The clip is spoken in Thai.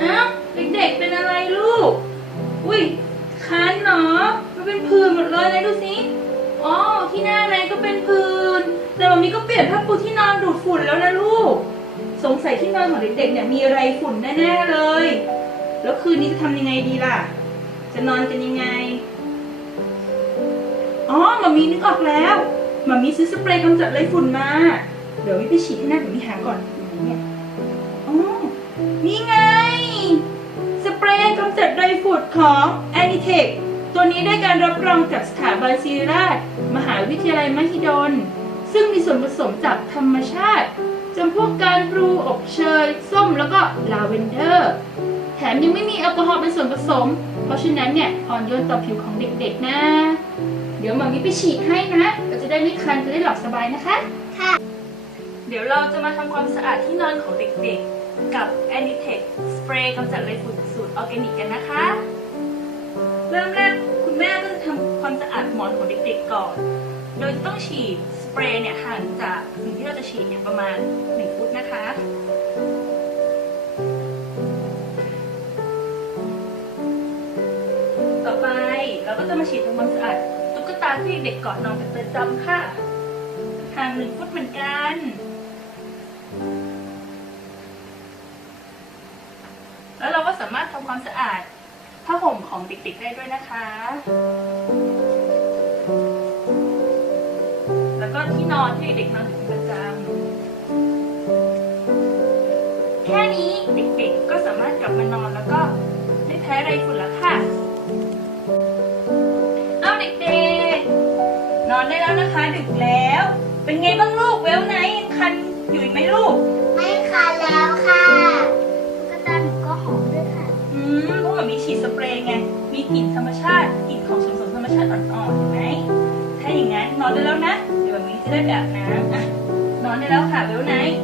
อ้าวเด็กๆเป็นอะไรลูก อุ้ยคันเหรอมันเป็นผื่นหมดเลยไหนดูสิอ๋อที่หน้าไหนก็เป็นผื่นแต่วันนี้ก็เปลี่ยนผ้าปูที่นอนดูดฝุ่นแล้วนะลูก สงสัยที่นอนของเด็กๆเนี่ยมีอะไรฝุ่นแน่ๆเลย แล้วคืนนี้จะทำยังไงดีล่ะ จะนอนกันยังไงอ๋อมามีนึกออกแล้วมามีซื้อสเปรย์กำจัดไรฝุ่นมา เดี๋ยววิไปฉีดให้หน้าเดี๋ยววิหาก่อนอยู่ไหนเนี่ยอ๋อนี่ไง ของ a n i t e c h ตัวนี้ได้การรับรองจากสถาบันศิริราช มหาวิทยาลัยมหิดล ซึ่งมีส่วนผสมจากธรรมชาติจำพวกการปรูอบเชย ส้มแล้วก็ลาเวนเดอร์แถมยังไม่มีแอลกอฮอล์เป็นส่วนผสม เพราะฉะนั้นเนี่ยอ่อนโยนต่อผิวของเด็กๆนะ เดี๋ยวหมามิไปฉีดให้นะเราจะได้ไม่คันจะได้หลับสบายนะคะ ค่ะ เดี๋ยวเราจะมาทำความสะอาดที่นอนของเด็กๆ กับ a n i t e c h สเปรย์กำจัดไรฝุ่นสูตรออร์แกนิกกันนะคะ เริ่มแรกคุณแม่ก็จะทำความสะอาดหมอนของเด็กๆก่อน โดยต้องฉีดสเปรย์เนี่ยห่างจากสิ่งที่เราจะฉีดเนี่ยประมาณ 1 ฟุตนะคะ ต่อไปเราก็จะมาฉีดทำความสะอาดตุ๊กตาที่เด็กก่อนนอนเป็นประจำค่ะ ห่างหนึ่งฟุตเหมือนกันแล้วเราก็สามารถทำความสะอาด ผ้าห่มของเด็กๆได้ด้วยนะคะ แล้วก็ที่นอนที่เด็กนอนอยู่เป็นประจำแค่นี้เด็กๆก็สามารถกลับมานอนแล้วก็ไม่แพ้ไรฝุ่นแล้วค่ะ เอาเด็กๆ นอนได้แล้วนะคะ ดึกแล้ว เป็นไงบ้างลูก มีกลิ่นธรรมชาติกลิ่นของสวนสนธรรมชาติอ่อนๆเห็นไหมถ้าอย่างนั้นนอนได้แล้วนะ เดี๋ยววันนี้จะได้แบบน้ำอะนอนได้แล้วค่ะเวลไนท์